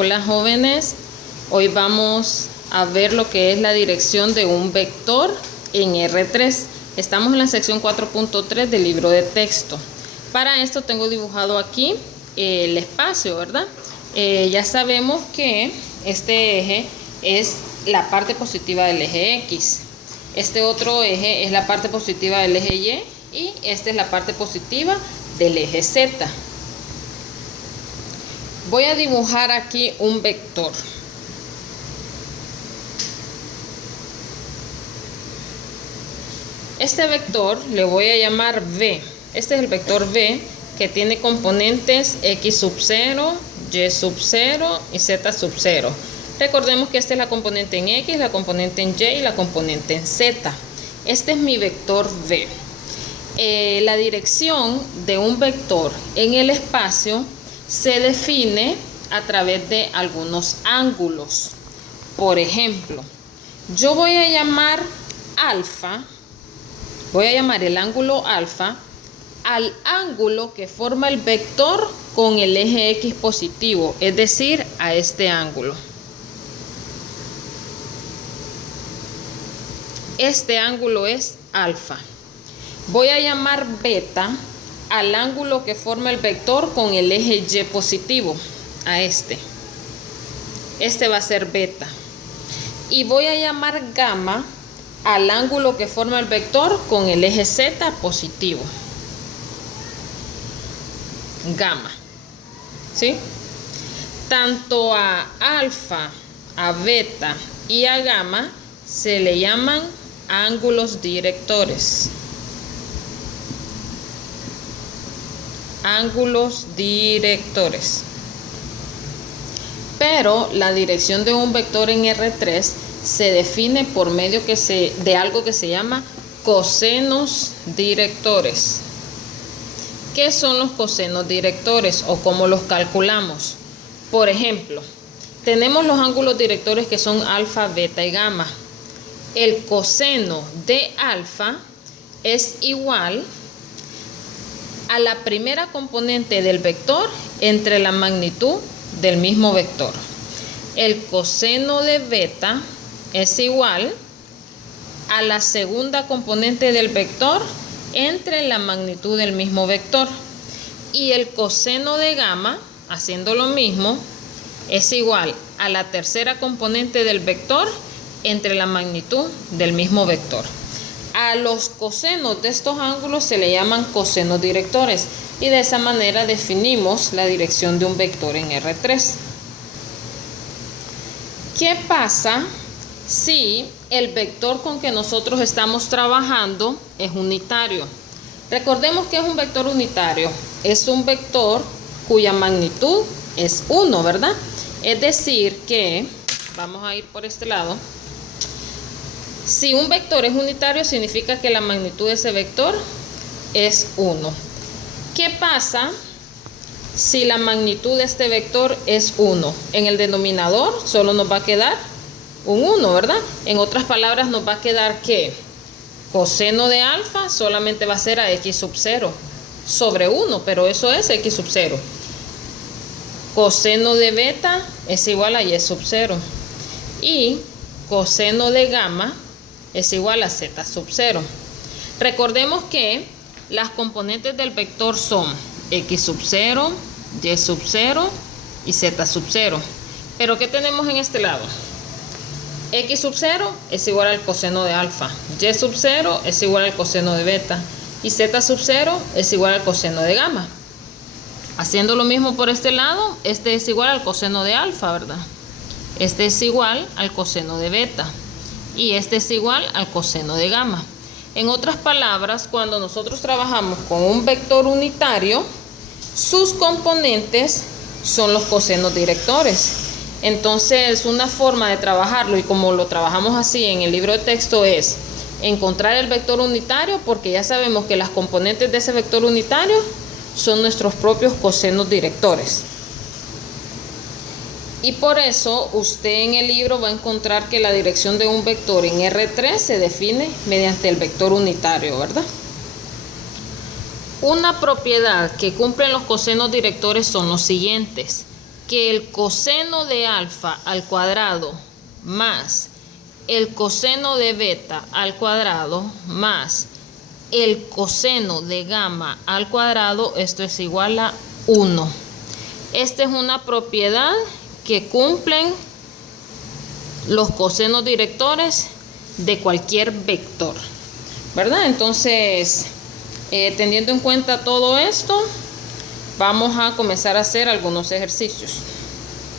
Hola jóvenes, hoy vamos a ver lo que es la dirección de un vector en R3. Estamos en la sección 4.3 del libro de texto. Para esto tengo dibujado aquí el espacio, ¿verdad? Ya sabemos que este eje es la parte positiva del eje X. Este otro eje es la parte positiva del eje Y y esta es la parte positiva del eje Z. Voy a dibujar aquí un vector. Este vector le voy a llamar V. Este es el vector V que tiene componentes X sub 0, Y sub 0 y Z sub 0. Recordemos que esta es la componente en X, la componente en Y y la componente en Z. Este es mi vector V. La dirección de un vector en el espacio se define a través de algunos ángulos. Por ejemplo, yo voy a llamar alfa, voy a llamar el ángulo alfa al ángulo que forma el vector con el eje X positivo, es decir, a este ángulo. Este ángulo es alfa. Voy a llamar beta al ángulo que forma el vector con el eje Y positivo, a este. Este va a ser beta. Y voy a llamar gamma al ángulo que forma el vector con el eje Z positivo. Gamma. ¿Sí? Tanto a alfa, a beta y a gamma se le llaman ángulos directores. Ángulos directores. Pero la dirección de un vector en R3 se define por medio de algo que se llama cosenos directores. ¿Qué son los cosenos directores o cómo los calculamos? Por ejemplo, tenemos los ángulos directores que son alfa, beta y gamma. El coseno de alfa es igual a la primera componente del vector entre la magnitud del mismo vector. El coseno de beta es igual a la segunda componente del vector entre la magnitud del mismo vector. Y el coseno de gamma, haciendo lo mismo, es igual a la tercera componente del vector entre la magnitud del mismo vector. A los cosenos de estos ángulos se le llaman cosenos directores y de esa manera definimos la dirección de un vector en R3. ¿Qué pasa si el vector con que nosotros estamos trabajando es unitario? Recordemos que es un vector unitario. Es un vector cuya magnitud es 1, ¿verdad? Es decir que, vamos a ir por este lado. Si un vector es unitario, significa que la magnitud de ese vector es 1. ¿Qué pasa si la magnitud de este vector es 1? En el denominador solo nos va a quedar un 1, ¿verdad? En otras palabras, nos va a quedar que coseno de alfa solamente va a ser a X sub 0 sobre 1, pero eso es X sub 0. Coseno de beta es igual a Y sub 0. Y coseno de gamma es igual a Z sub 0. Recordemos que las componentes del vector son X sub 0, Y sub 0 y Z sub 0. Pero ¿qué tenemos en este lado? X sub 0 es igual al coseno de alfa, Y sub 0 es igual al coseno de beta y Z sub 0 es igual al coseno de gamma. Haciendo lo mismo por este lado, este es igual al coseno de alfa, ¿verdad? Este es igual al coseno de beta y este es igual al coseno de gamma. En otras palabras, cuando nosotros trabajamos con un vector unitario, sus componentes son los cosenos directores. Entonces, una forma de trabajarlo, y como lo trabajamos así en el libro de texto, es encontrar el vector unitario, porque ya sabemos que las componentes de ese vector unitario son nuestros propios cosenos directores. Y por eso usted en el libro va a encontrar que la dirección de un vector en R3 se define mediante el vector unitario, ¿verdad? Una propiedad que cumplen los cosenos directores son los siguientes. que el coseno de alfa al cuadrado más el coseno de beta al cuadrado más el coseno de gamma al cuadrado, esto es igual a 1. Esta es una propiedad que cumplen los cosenos directores de cualquier vector, ¿verdad? Entonces, teniendo en cuenta todo esto, vamos a comenzar a hacer algunos ejercicios.